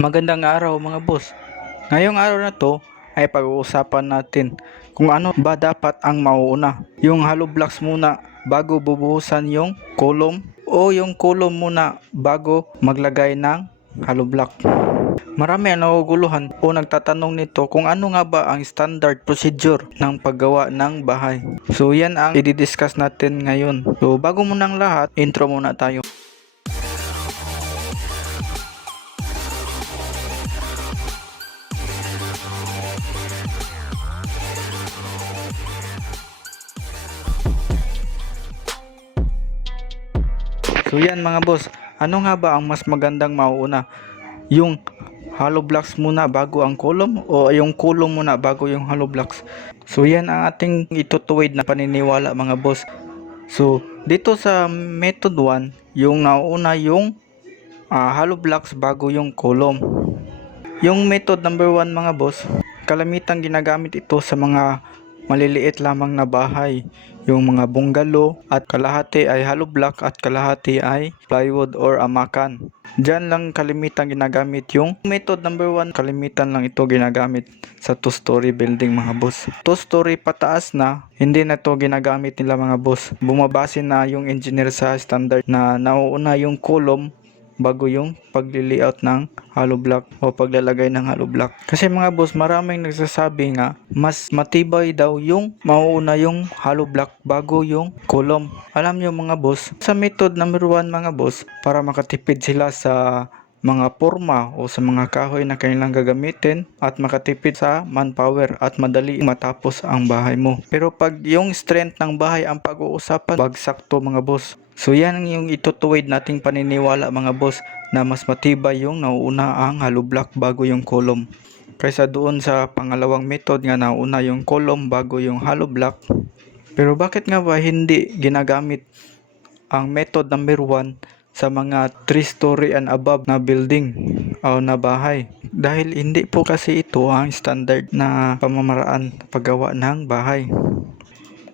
Magandang araw mga boss. Ngayong araw na to ay pag-uusapan natin kung ano ba dapat ang mauuna. Yung hollow blocks muna bago bubuhusan yung kolom o yung kolom muna bago maglagay ng hollow block. Marami ang naguguluhan o nagtatanong nito kung ano nga ba ang standard procedure ng paggawa ng bahay. So yan ang i-discuss natin ngayon. So bago munang lahat, intro muna tayo. So yan mga boss, ano nga ba ang mas magandang mauuna? Yung hollow blocks muna bago ang kolom o yung kolom muna bago yung hollow blocks? So yan ang ating itutuwid na paniniwala mga boss. So dito sa method 1, yung nauuna yung hollow blocks bago yung kolom. Yung method number 1 mga boss, kalamitang ginagamit ito sa mga maliliit lamang na bahay, yung mga bungalow at kalahati ay hollow block at kalahati ay plywood or amakan. Diyan lang kalimitang ginagamit yung method number 1, kalimitan lang ito ginagamit sa 2-story building mga boss. 2-story pataas na, hindi na to ginagamit nila mga boss. Bumabase na yung engineer sa standard na nauuna yung kolom bago yung pagli-layout ng hollow block o paglalagay ng hollow block. Kasi mga boss, maraming nagsasabi nga mas matibay daw yung mauuna yung hollow block bago yung kolom. Alam nyo mga boss, sa method number 1 mga boss, para makatipid sila sa mga forma o sa mga kahoy na kanilang gagamitin at makatipid sa manpower at madali matapos ang bahay mo. Pero pag yung strength ng bahay ang pag-uusapan, bagsak to mga boss. So yan yung itutuwid nating paniniwala mga boss, na mas matibay yung nauuna ang hollow block bago yung kolom kaysa doon sa pangalawang method nga nauna yung kolom bago yung hollow block. Pero bakit nga ba hindi ginagamit ang method number 1 sa mga 3-story and above na building o na bahay? Dahil hindi po kasi ito ang standard na pamamaraan paggawa ng bahay.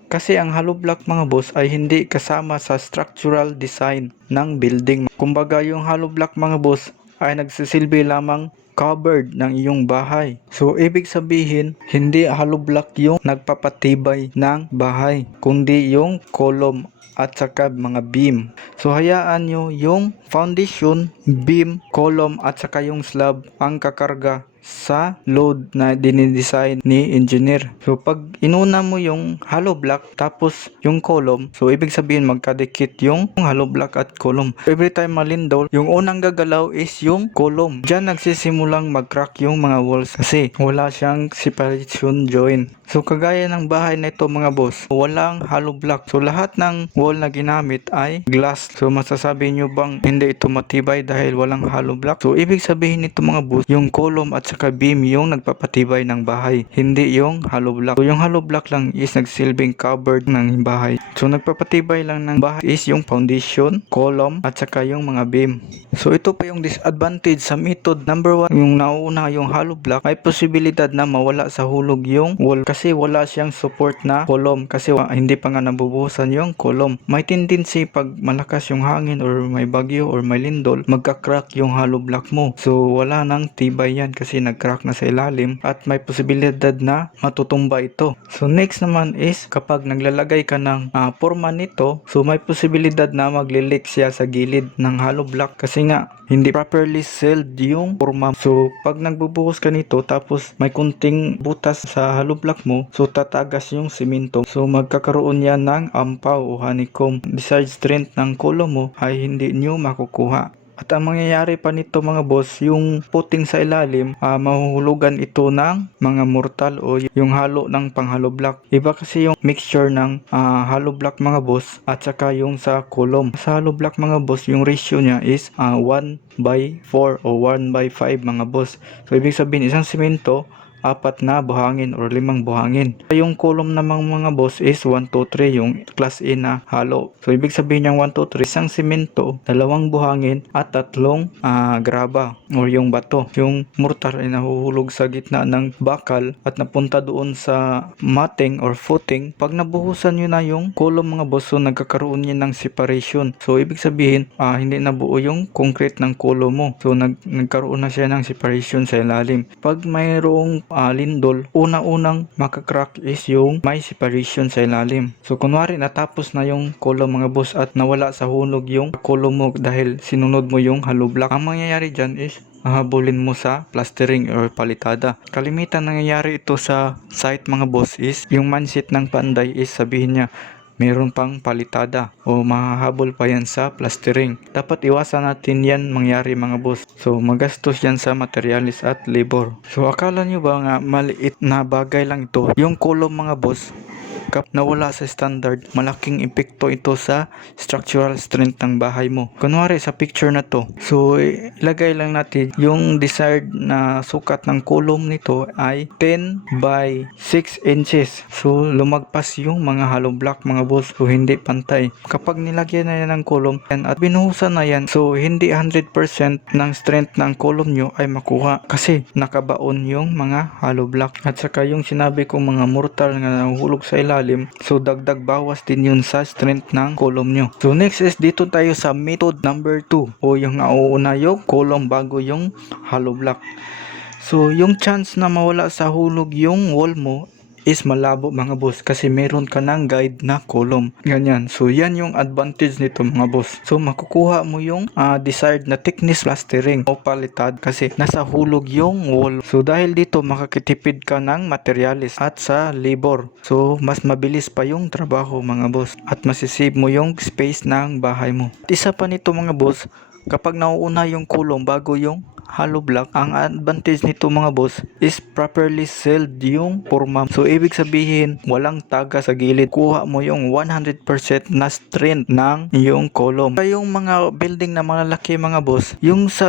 Kasi ang hollow block mga boss ay hindi kasama sa structural design ng building. Kumbaga yung hollow block mga boss ay nagsisilbi lamang covered ng iyong bahay. So ibig sabihin, hindi hollow block yung nagpapatibay ng bahay, kundi yung column at saka mga beam. So hayaan nyo yung foundation, beam, column at saka yung slab ang kakarga sa load na dinidesign ni engineer. So pag inuna mo yung hollow block tapos yung column, so ibig sabihin magkadikit yung hollow block at column. So, every time malindol, yung unang gagalaw is yung column. Diyan nagsisimulang mag-crack yung mga walls kasi wala siyang separation joint. So kagaya ng bahay na ito mga boss, walang hollow block. So lahat ng wall na ginamit ay glass. So masasabi nyo bang hindi ito matibay dahil walang hollow block? So ibig sabihin nito mga boss, yung column at saka beam yung nagpapatibay ng bahay, hindi yung hollow block. So yung hollow block lang is nagsilbing covered ng bahay. So nagpapatibay lang ng bahay is yung foundation, column at saka yung mga beam. So ito pa yung disadvantage sa method number 1, yung nauuna yung hollow block, may posibilidad na mawala sa hulog yung wall kasi wala siyang support na column kasi hindi pa nga nabubuhusan yung column. May tendency pag malakas yung hangin or may bagyo or may lindol, magka-crack yung hollow block mo. So wala nang tibay yan kasi nag-crack na sa ilalim at may posibilidad na matutumba ito. So next naman is kapag naglalagay ka ng forma nito, so may posibilidad na maglilik siya sa gilid ng hollow block kasi nga hindi properly sealed yung forma. So pag nagbubuhos ka nito tapos may kunting butas sa hollow block mo, so tatagas yung simento. So magkakaroon yan ng ampaw o honeycomb. Desired strength ng column mo ay hindi nyo makukuha. At ang mangyayari pa nito mga boss, yung puting sa ilalim, mahuhulugan ito ng mga mortal o yung halo ng pang-hollow block. Iba kasi yung mixture ng hollow block mga boss at saka yung sa column. Sa hollow block mga boss, yung ratio niya is 1/4 o 1/5 mga boss. So ibig sabihin isang simento apat na buhangin or 5 buhangin. Yung column namang mga boss is 1, 2, 3 yung class A na hollow. So ibig sabihin yung 1, 2, 3 isang simento, 2 buhangin at 3 graba or yung bato. Yung mortar ay nahuhulog sa gitna ng bakal at napunta doon sa matting or footing. Pag nabuhusan nyo na yung column mga boss, so nagkakaroon yan ng separation. So ibig sabihin hindi nabuo yung concrete ng column mo. So nagkaroon na siya ng separation sa ilalim. Pag mayroong lindol, unang-unang makakrack is yung may separation sa ilalim. So kunwari natapos na yung column mga boss at nawala sa hulog yung column mo dahil sinunod mo yung hollow block. Ang mangyayari dyan is hahabulin mo sa plastering or palitada. Kalimitan nangyayari ito sa site mga boss is yung mindset ng panday is sabihin niya meron pang palitada o mahahabol pa yan sa plastering. Dapat iwasan natin yan mangyari mga boss. So magastos yan sa materialis at labor. So akala nyo ba nga maliit na bagay lang ito? Yung column mga boss, kapag nawala sa standard, malaking epekto ito sa structural strength ng bahay mo. Kunwari sa picture na to, so ilagay lang natin yung desired na sukat ng column nito ay 10 by 6 inches. So lumagpas yung mga hollow block mga boss, so hindi pantay. Kapag nilagyan na yan ng column at binuhusan na yan, so hindi 100% ng strength ng column nyo ay makuha kasi nakabaon yung mga hollow block. At saka yung sinabi kong mga mortar na nahulog sa ilalim, so dagdag bawas din yun sa strength ng column nyo. So next is dito tayo sa method number 2 o yung nauuna yung column bago yung hollow block. So yung chance na mawala sa hulog yung wall mo is malabo mga boss kasi meron ka ng guide na column. Ganyan. So yan yung advantage nito mga boss. So makukuha mo yung desired na thickness plastering o palitad kasi nasa hulog yung wall. So dahil dito makakitipid ka ng materialis at sa labor. So mas mabilis pa yung trabaho mga boss at masisave mo yung space ng bahay mo. At isa pa nito mga boss, kapag nauuna yung column bago yung hollow block, ang advantage nito mga boss is properly sealed yung forma. So ibig sabihin walang taga sa gilid. Kuha mo yung 100% na strength ng yung column. Kaya yung mga building na malalaki mga boss, yung sa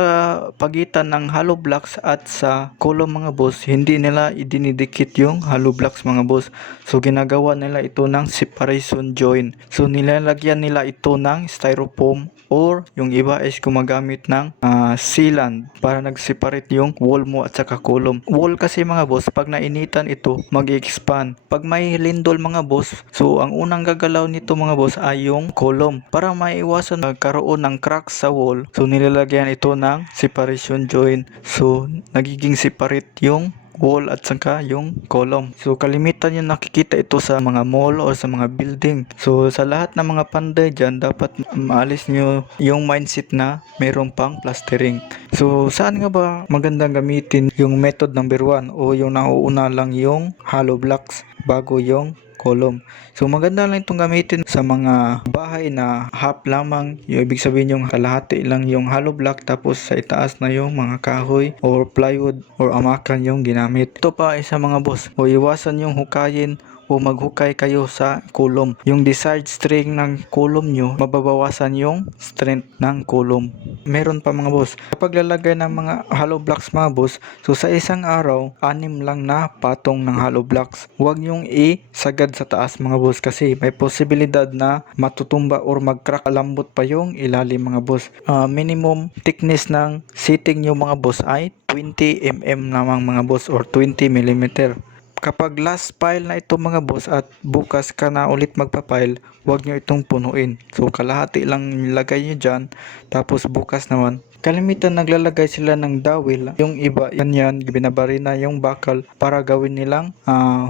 pagitan ng hollow blocks at sa column mga boss, hindi nila idinidikit yung hollow blocks mga boss. So ginagawa nila ito ng separation joint. So nilalagyan nila ito ng styrofoam or yung iba is gumagamit ng sealant para nag-separate yung wall mo at saka column. Wall kasi mga boss, pag nainitan ito, mag-expand. Pag may lindol mga boss, so ang unang gagalaw nito mga boss ay yung column. Para maiwasan magkaroon ng cracks sa wall, so nilalagyan ito ng separation joint. So nagiging separate yung wall at saka yung column. So kalimitan yung nakikita ito sa mga mall o sa mga building. So sa lahat ng mga panday dyan, dapat maalis nyo yung mindset na mayroon pang plastering. So saan nga ba magandang gamitin yung method number 1 o yung nauuna lang yung hollow blocks bago yung column? So maganda lang itong gamitin sa mga bahay na half lamang, yung ibig sabihin yung kalahati lang yung hollow block tapos sa itaas na yung mga kahoy or plywood or amakan yung ginamit. Ito pa isa mga boss, o iwasan yung hukayin o maghukay kayo sa column. Yung desired strength ng column nyo, mababawasan yung strength ng column. Meron pa mga boss, kapag lalagay ng mga hollow blocks mga boss, so sa isang araw, 6 lang na patong ng hollow blocks. Huwag nyong isagad sa taas mga boss kasi may posibilidad na matutumba or mag-crack, lambot pa yung ilalim mga boss. Minimum thickness ng sitting nyo mga boss ay 20 mm namang mga boss or 20 mm. Kapag last pile na ito mga boss at bukas ka na ulit magpa-pile, huwag nyo itong punuin. So kalahati lang nilagay nyo dyan, tapos bukas naman. Kalimitan naglalagay sila ng dowel. Yung iba yan binabari na yung bakal para gawin nilang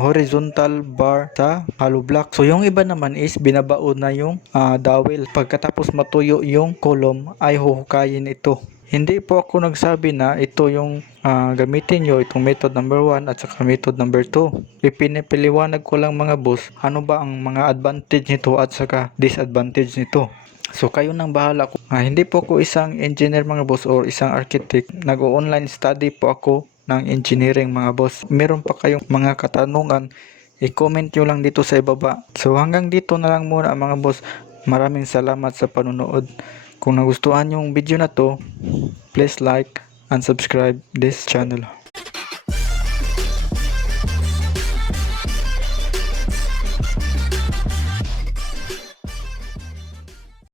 horizontal bar sa hollow block. So yung iba naman is binabaon na yung dowel. Pagkatapos matuyo yung column ay huhukayin ito. Hindi po ako nagsabi na ito yung gamitin nyo, itong method number 1 at saka method number 2. Ipinipiliwanag ko lang mga boss, ano ba ang mga advantage nito at saka disadvantage nito. So kayo nang bahala ko. Hindi po ako isang engineer mga boss or isang architect. Nag-online study po ako ng engineering mga boss. Meron pa kayong mga katanungan, i-comment nyo lang dito sa ibaba. So hanggang dito na lang muna mga boss. Maraming salamat sa panonood. Kung nagustuhan yung video na to, please like and subscribe this channel.